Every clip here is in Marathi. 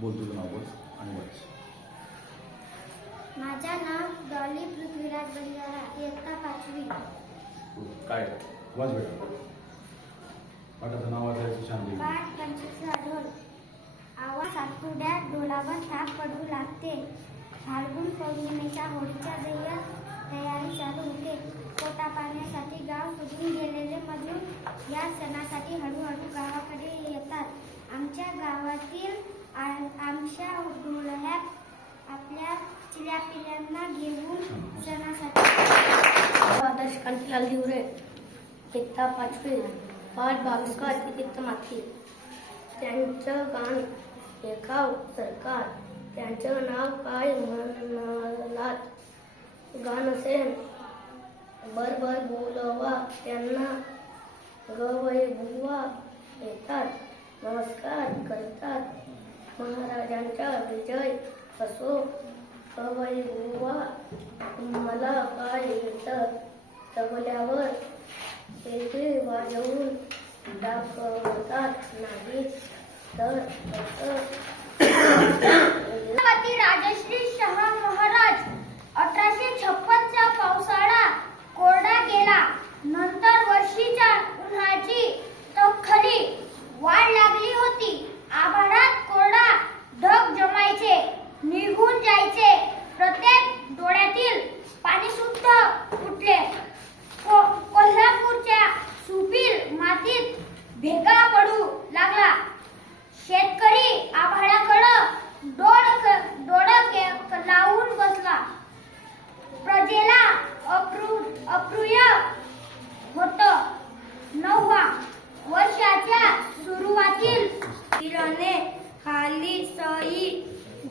बोल तुझं नाव बोल आणि वाच माझं नाव डॉली पृथ्वीराज बंजारा इयत्ता पाचवी. काय वाच बेटा. पाठाचं नाव वाचायचं शांती पाठ पंचवीस ढोल आवाज आठवड्यात ढोलावर थाप पडू लागते. फाल्गुन पौर्णिमेच्या होळीच्या जय्यत तयारी चालू होते. पोटा पाण्यासाठी गाव सोडून गेलेले मजूर या सणासाठी हळूहळू गावाकडे येतात. आमच्या गावातील आमच्या ढोलह्या आपल्या चिल्या पिल्यांना घेऊन सणासाठी. आदर्श कांतीलाल दिवरे इयत्ता पाचवी पाच बाविस्कार इतित्त माथी त्यांचं गाण एका सरकार त्यांचं नाव काय? म्हणालात गाण असेल बर बर बोलवा त्यांना गवय बुवा येतात नमस्कार करतात. महाराजांचा विजय असो गवय मला काय येतं तबल्यावर तेथे वाजवून दाखवतात नाही तर राजश्री शहा निघून जायचे. प्रत्येक डोळ्यातील पाणी सुद्धा फुटले.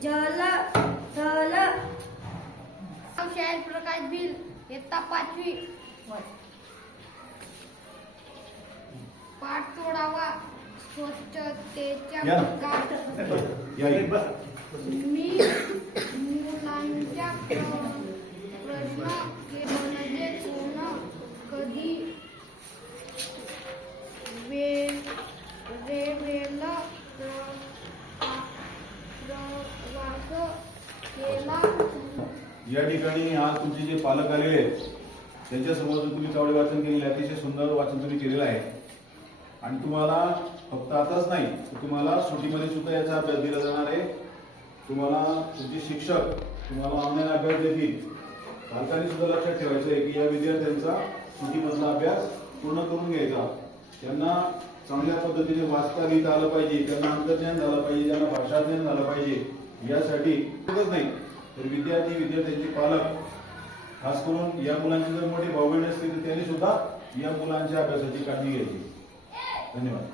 जल जल शाहीर प्रकाश बिल इयत्ता पाचवी पाठ तोडावा. स्वच्छतेच्या. मी मुलांच्या प्र- प्रश्न केंद्रामध्ये सोनं कधी वे वेळेला या ठिकाणी आज तुमचे जे पालक आलेले आहेत त्यांच्यासमोर जो तुम्ही चावडे वाचन केलेले अतिशय सुंदर वाचन तुम्ही केलेलं आहे. आणि तुम्हाला फक्त आताच नाही तर तुम्हाला सुट्टीमध्ये सुद्धा याचा अभ्यास दिला जाणार आहे. तुम्हाला तुमचे शिक्षक तुम्हाला ऑनलाईन अभ्यास देतील पालकांनी सुद्धा लक्षात ठेवायचं आहे की या विद्यार्थ्यांचा सुटीमधला अभ्यास पूर्ण करून घ्यायचा. त्यांना चांगल्या पद्धतीने वाचता लिहिता आलं पाहिजे त्यांना अंतर्ज्ञान झालं पाहिजे त्यांना भाषाज्ञान झालं पाहिजे. यासाठी नाही. तर विद्यार्थी विद्यार्थ्यांचे पालक खास करून या मुलांची जर मोठी भाऊ बहीण असतील तर त्यांनी सुद्धा या मुलांच्या अभ्यासाची काळजी घ्यायची. धन्यवाद.